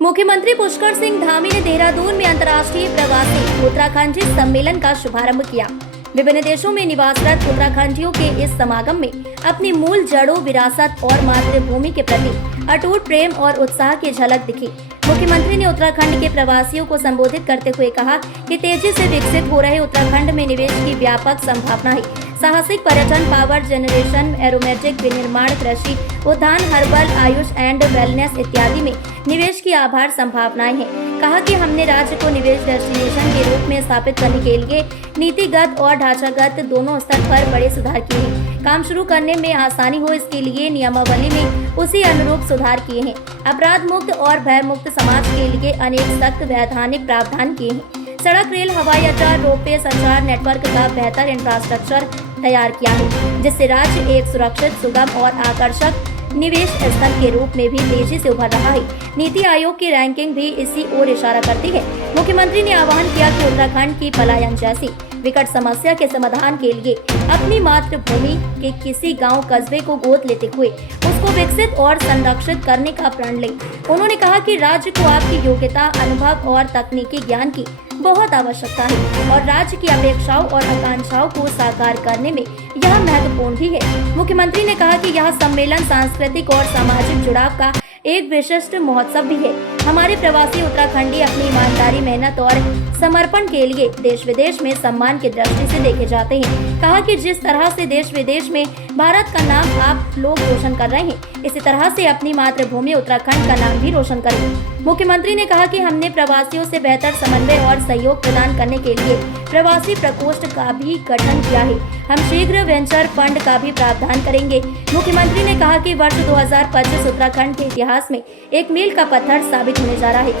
मुख्यमंत्री पुष्कर सिंह धामी ने देहरादून में अंतर्राष्ट्रीय प्रवासी उत्तराखंडी सम्मेलन का शुभारंभ किया। विभिन्न देशों में निवासरत उत्तराखंडियों के इस समागम में अपनी मूल जड़ों, विरासत और मातृभूमि के प्रति अटूट प्रेम और उत्साह की झलक दिखी। मुख्यमंत्री ने उत्तराखंड के प्रवासियों को संबोधित करते हुए कहा कि तेजी से विकसित हो रहे उत्तराखंड में निवेश की व्यापक संभावना है। साहसिक पर्यटन, पावर जनरेशन, एरोमेटिक विनिर्माण, कृषि उद्यान, हर्बल, आयुष एंड वेलनेस इत्यादि में निवेश की आभार संभावनाएं हैं। कहा कि हमने राज्य को निवेश डेस्टिनेशन के रूप में स्थापित करने के लिए नीतिगत और ढांचागत दोनों स्तर पर बड़े सुधार किए हैं। काम शुरू करने में आसानी हो, इसके लिए नियमावली में उसी अनुरूप सुधार किए हैं। अपराध मुक्त और भय मुक्त समाज के लिए अनेक सख्त वैधानिक प्रावधान किए हैं। सड़क, रेल, हवाई अड्डा, रोपवे, संचार नेटवर्क का बेहतर इंफ्रास्ट्रक्चर तैयार किया है, जिससे राज्य एक सुरक्षित, सुगम और आकर्षक निवेश स्थल के रूप में भी तेजी से उभर रहा है। नीति आयोग की रैंकिंग भी इसी ओर इशारा करती है। मुख्यमंत्री ने आह्वान किया कि उत्तराखंड की पलायन जैसी विकट समस्या के समाधान के लिए अपनी मातृभूमि के किसी गांव, कस्बे को गोद लेते हुए उसको विकसित और संरक्षित करने का प्रण लें। उन्होंने कहा कि राज्य को आपकी योग्यता, अनुभव और तकनीकी ज्ञान की बहुत आवश्यकता है और राज्य की अपेक्षाओं और आकांक्षाओं को साकार करने में यह महत्वपूर्ण भी है। मुख्यमंत्री ने कहा कि यह सम्मेलन सांस्कृतिक और सामाजिक जुड़ाव का एक विशिष्ट महोत्सव भी है। हमारे प्रवासी उत्तराखंडी अपनी ईमानदारी, मेहनत और समर्पण के लिए देश विदेश में सम्मान की दृष्टि से देखे जाते हैं। कहा कि जिस तरह से देश विदेश में भारत का नाम आप लोग रोशन कर रहे हैं, इसी तरह से अपनी मातृभूमि उत्तराखंड का नाम भी रोशन करें। मुख्यमंत्री ने कहा कि हमने प्रवासियों से बेहतर समन्वय और सहयोग प्रदान करने के लिए प्रवासी प्रकोष्ठ का भी गठन किया है। हम शीघ्र वेंचर फंड का भी प्रावधान करेंगे। मुख्यमंत्री ने कहा कि वर्ष 2025 उत्तराखंड के इतिहास में एक मील का पत्थर साबित होने जा रहा है।